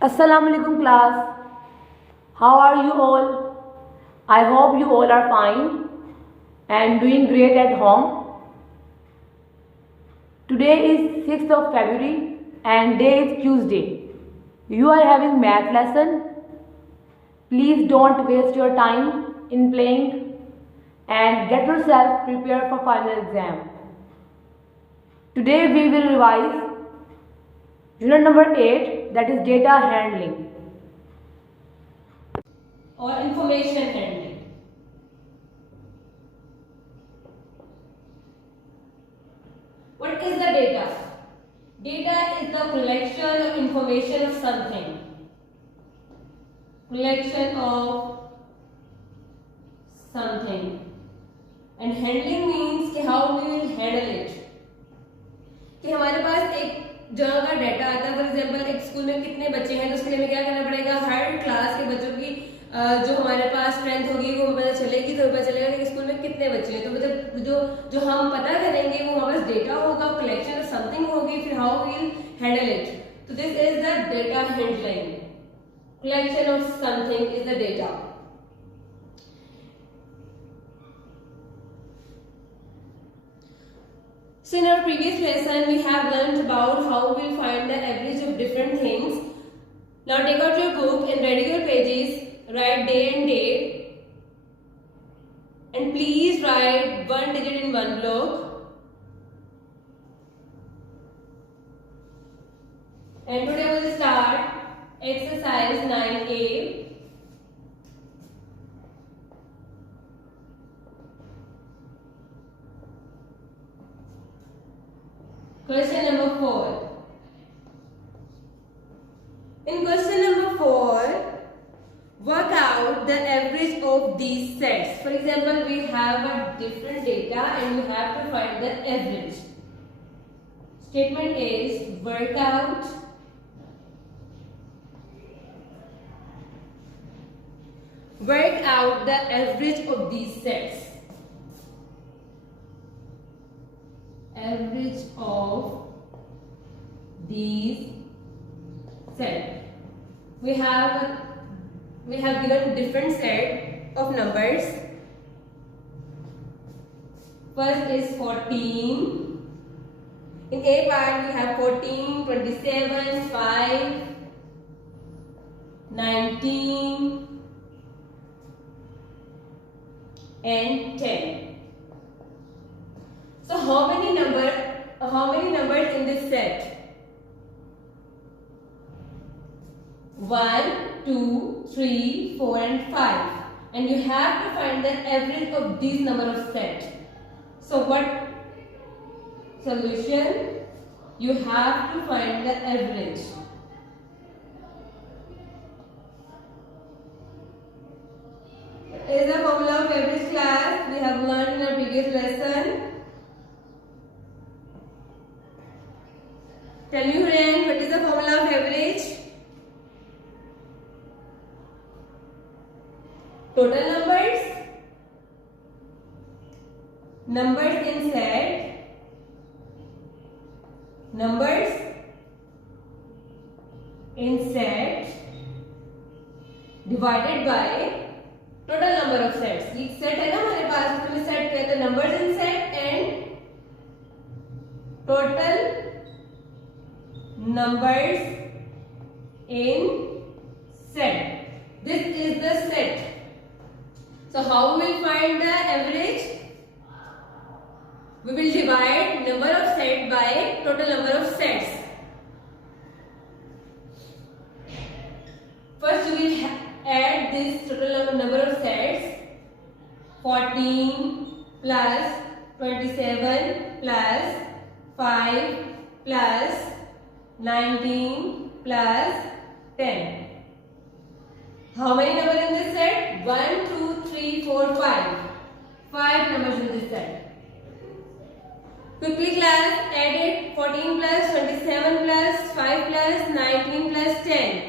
Assalamu alaikum class. How are you all? I hope you all are fine and doing great at home. Today is 6th of February and day is Tuesday. You are having math lesson. Please don't waste your time in playing and get yourself prepared for final exam. Today we will revise unit number 8, that is data handling or information handling. What is the data? Data is the collection of information of something. Collection of something. And handling means कि how we will handle it. कि हमारे पास एक जगह का data आता है, for example एक school में कितने बच्चे हैं तो उसके लिए हमें क्या करना पड़ेगा, हर क्लास के बच्चों की जो हमारे पास स्ट्रेंथ होगी वो पता चलेगी, तो पता चलेगा कि स्कूल में कितने बच्चे हैं। तो मतलब जो जो हम पता करेंगे वो हमारे पास डेटा होगा, कलेक्शन ऑफ समथिंग होगी, फिर how we will handle it. तो this is the data handling. Collection of something is the data. So in our previous lesson we have learned about how we will find the average of different things. Now take out your book and ready your pages, write day and date, and please write one digit in one block. And today we will start exercise 9A. Question number 4. In question number 4, work out the average of these sets. For example, we have a different data and you have to find the average. Statement is work out the average of these sets. Average of these sets. We have given different set of numbers. First is 14. In A part we have 14, 27, 5, 19 and 10. So how many numbers in this set? 1, 2, 3, 4 and 5. And you have to find the average of these number of sets. So what solution? You have to find the average. What is the formula of average, class? We have learned in our previous lesson. Tell me, friend, what is the formula of average? Total numbers. Numbers in set. Numbers in set divided by total number of sets. एक set है ना हमारे पास, उसमें set कहते हैं numbers in set and total numbers in set. This is the set. So how we will find the average? We will divide number of sets by total number of sets. First we will add this total number of sets. 14 plus 27 plus 5 plus 19 plus 10. How many numbers in this set? 1, 2, 3, 4, 5. 5 numbers in this set. Quickly, class, add it. 14 plus 27 plus 5 plus 19 plus 10.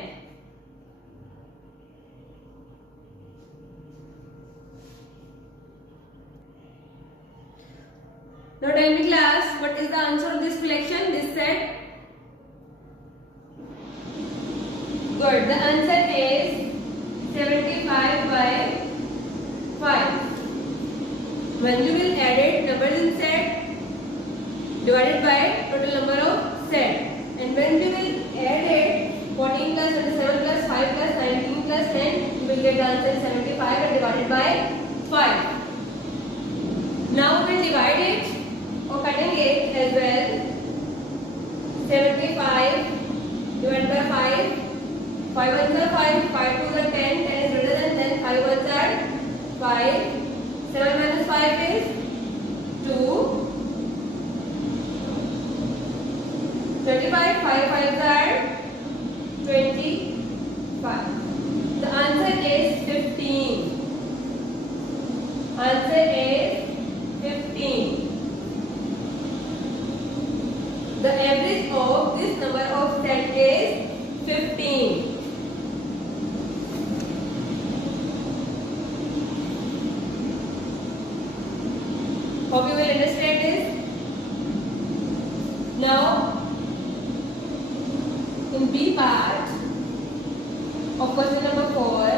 Now tell me, class, what is the answer of this collection, this set? Go Good. The answer is 75 by 5. When you will add it, numbers in set divided by total number of set. And when you will add it, 14 plus 27 plus 5 plus 19 plus 10, you will get the answer 75 and divided by 5. Now we will divide it or cutting it as well. 75 divided by 5. 5 ones are 5, 5 twos are 10, 10 is greater than 10, 5 ones are 5. 7 minus 5 is 2. 25, 5 5s are 25. The answer is 15. Answer is 15. The average of this number of set is 15. Hope you will understand this. Now, in B part of question number 4,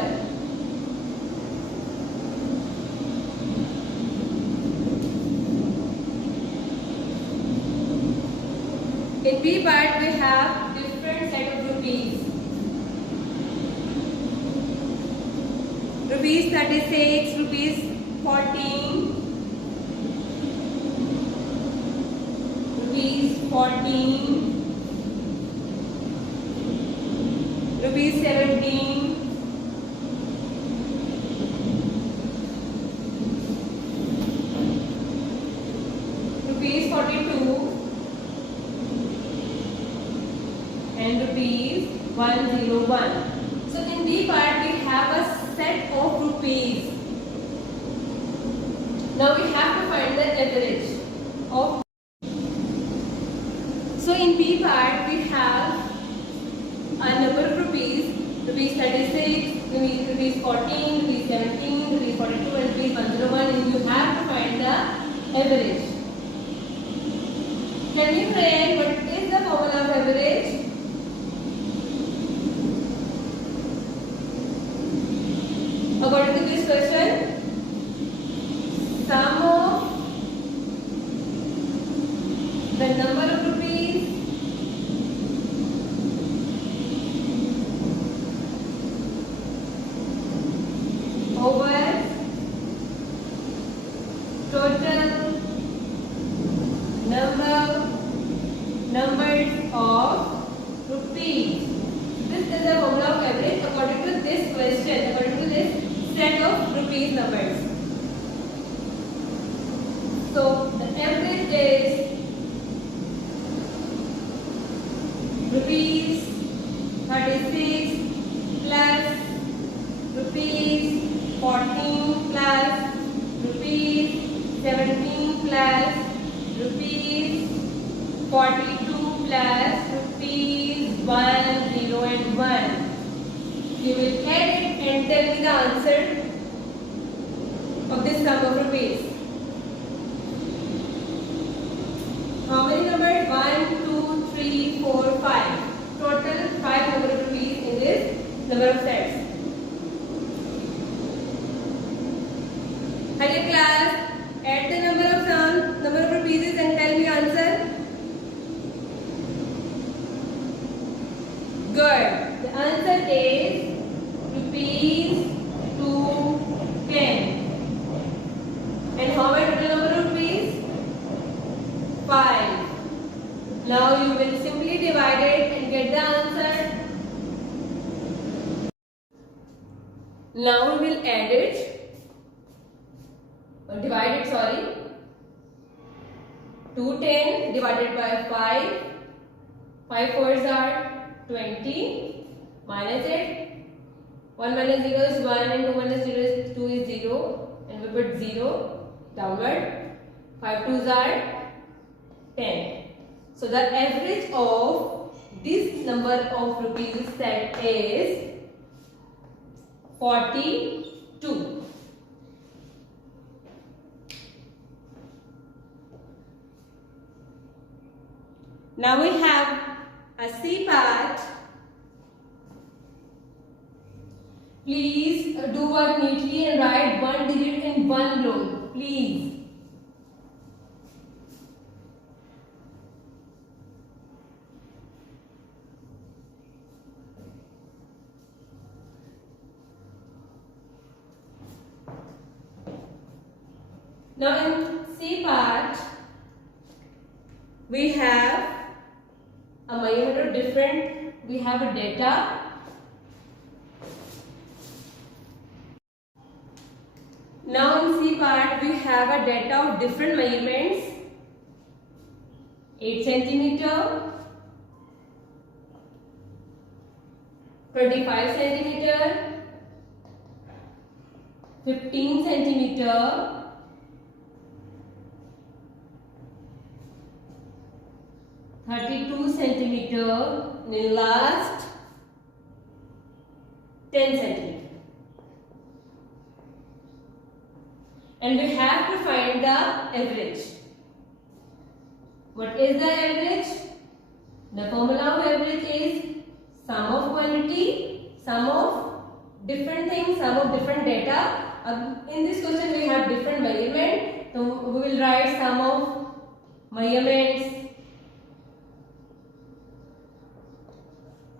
in B part we have different set of rupees. Rupees 36, rupees 14, rupees 14, rupees 17, rupees 42, and rupees 101. So in B part we have a set of rupees. Now we have to find the average of. So in B part we have a number of rupees, rupees 36, rupees 14, rupees 17, rupees 42 and rupees 101, and you have to find the average. Can you friend, what is the formula of average? According to this question, sum of the number of rupees over total numbers of rupees. This is the formula of average according to this question, according to this set of rupees numbers. So the average is rupees 36 plus rupees 14 plus rupees 17 plus rupees 42 plus rupees 1, 0 and 1. You will add it and tell me the answer of this sum of rupees. How many numbers? 1, 2, 3, 4, 5. Total 5 number of rupees in this number of sets. Hello class, add the number of rupees and tell me answer. Good. The answer is rupees 210. And how many total number of rupees? 5. Now you will simply divide it and get the answer. Now we will add it, or divide it, sorry. 210 divided by 5. 5 fours are 20. Minus it. 1 minus 0 is 1 and 2 minus 0 is 2 is 0. And we put 0 downward. 5 twos are 10. So the average of this number of rupees set is 42. Now we have a C part Please do work neatly and write one digit in one blow. Please. Now in C part, we have a measurement of different, we have a data. Now in C part, we have a data of different measurements. 8 centimeter, 25 centimeter, 15 centimeter, 32 centimeter, and in last 10 centimeter. And we have to find the average. What is the average? The formula of average is sum of quantity, sum of different things, sum of different data. In this question we have different measurement. So we will write sum of measurements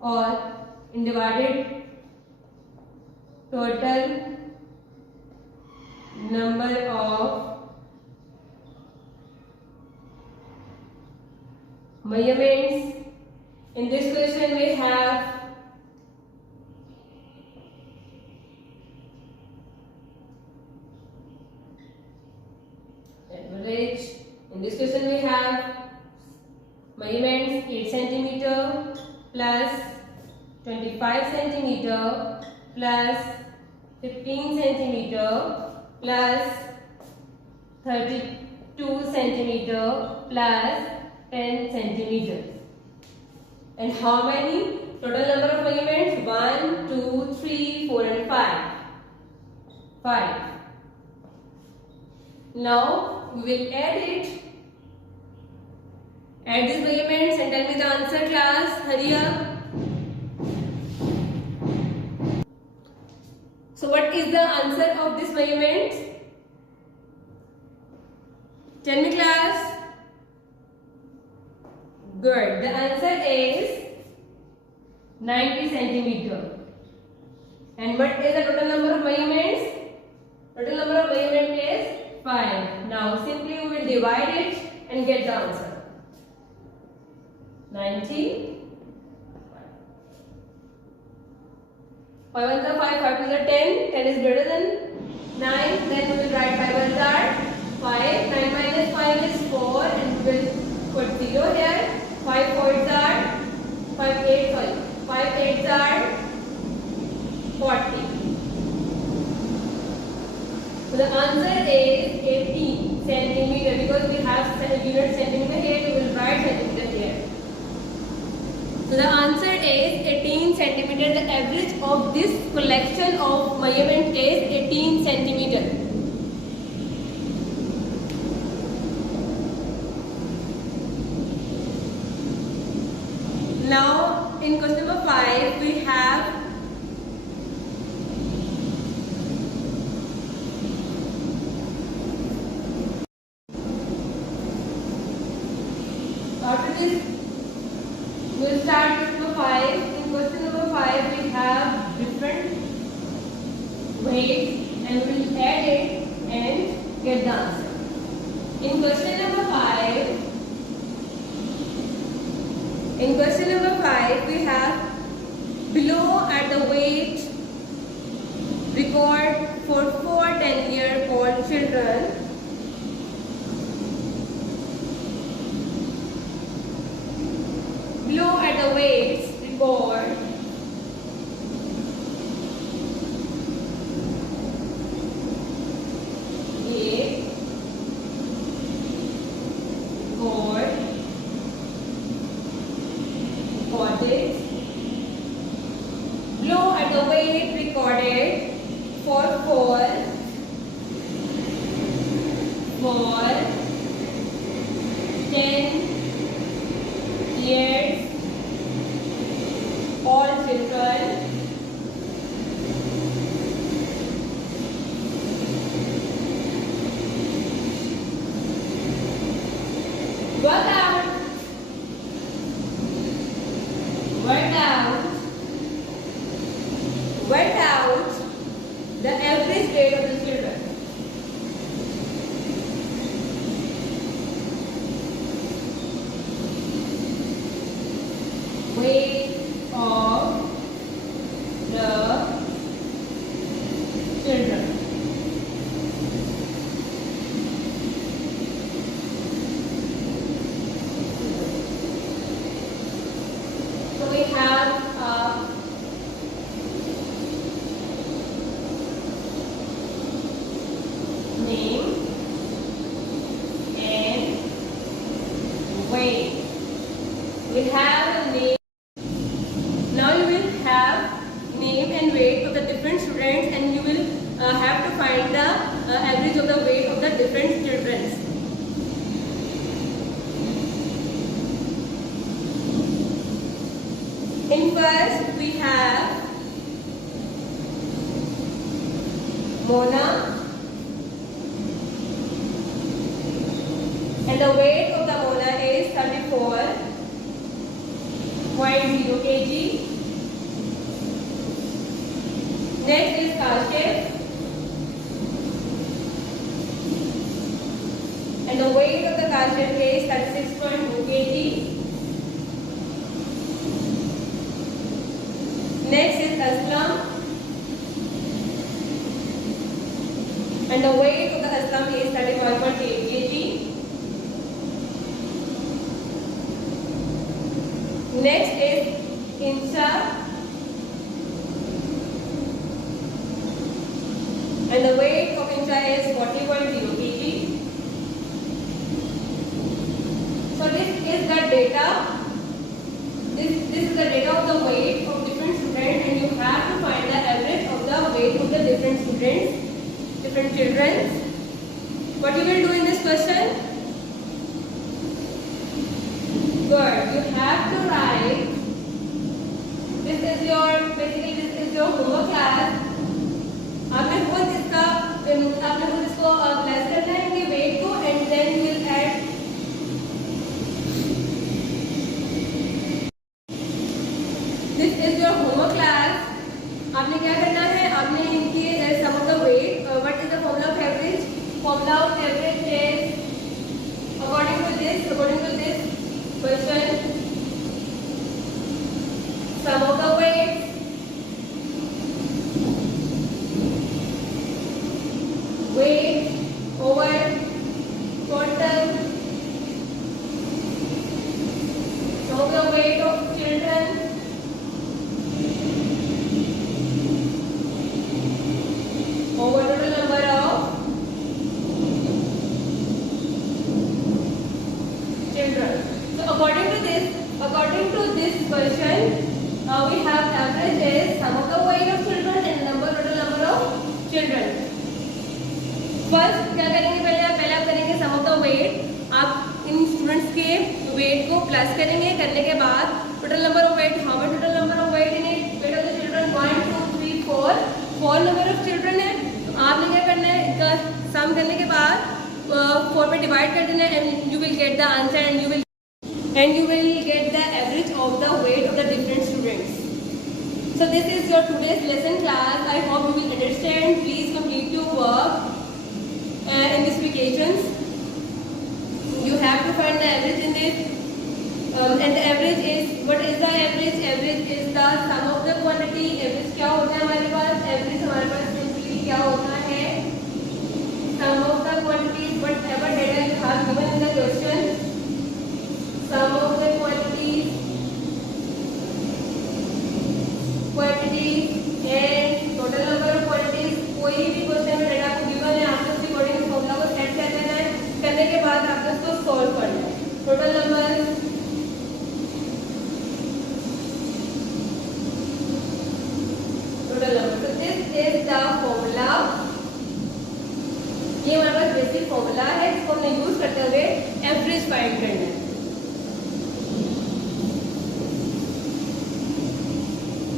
or in divided total number of measurements. In this question we have average. In this question we have measurements 8 centimeter plus 25 centimeter plus 15 centimeter plus 32 centimeter plus 10 centimeters. And how many? Total number of measurements 1, 2, 3, 4 and 5. 5. Now we will add it. Add these measurements and tell me the answer, class. Hurry up. So what is the answer of this measurement? Tell me, class. Good. The answer is 90 centimeter. And what is the total number of measurements? Total number of measurements is 5. Now simply we will divide it and get the answer. 90. 5 ones are 5, 5 twos are 10, 10 is greater than 9, then we will write 5 ones are 5, 9 minus 5 is 4 and we will put 0 here, 5 fours are 5 8, sorry, 5 eights are 40. So the answer is 18 centimeter because we have unit centimeter here, we will write centimeter here. So the answer is 18 centimeter. The average of this collection of measurement is 18 centimeter. Now in question number 5 we have after this we will start with number 5. In question number 5 we have different weights and we will add it and get the answer. In question number 5 we have below at the weight record for 4 10-year-old children. Below at the weights record weight recorded. Below at the weight recorded for 10 years all children weight of the children. Weight of the children. So we have name and weight. We have a name. Now you will have name and weight of the different students, and you will have to find the average of the weight of the different children. In first we have Mona, and the weight of the Mona is 34.0 kg. Next is Kashif, and the weight of the Kashif is 36.2 kg. Next is Aslam, and the weight of the Aslam is 35.8 kg. Next is Insha, and the weight of Insha is 40.0 kg. So this is the data. This is the data of the weight of different students, and you have to find the average of the weight of the different students, different children. What you will do in this question? Good. You have to write. This is your homework class. आपने खुद इसको plus करना है कि weight को, and then you will add. This is your homework class. आपने क्या करना है? आपने इनकी sum of the weight. What is the formula of average? Formula of average is according to this question. Sum of the weights over total sum of the weight of children over total number of children. So according to this question, we have average is sum of the weight of children and total number of children. First क्या करेंगे? पहले आप करेंगे sum of the weight. आप इन students के weight को plus करेंगे. करने के बाद total number of weight. How much total number of weight in it? Weight of the children 1 2 3 4 number of children है. तो आपने क्या करना है? इसका सम करने के बाद 4 पे डिवाइड कर देना है, and you will get the answer, and you will get the average of the weight of the different students. So this is your today's lesson class. I hope you will understand. Please complete your work in these vacations. You have to find the average in this, and the average is, what is the average? Average is the sum of the quantity. Average क्या होता है हमारे पास? Average हमारे पास simply क्या होता है? Sum of the quantities, whatever data you have given in the question. Sum of the quantities and total number of quantities. कोई भी क्वेश्चन में डेटा आपको गिवन है, आपको उसके अकॉर्डिंग इस फॉर्मूला को सेट कर देना है. करने के बाद आपको इसको सॉल्व करना है. Total number So this is the formula. ये हमारे पास बेसिक फॉर्मूला है जिसको हमने यूज करते हुए एवरेज फाइंड करना है.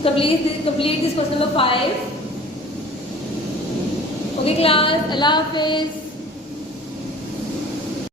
So please complete this question number 5. Okay class, Allah Hafiz.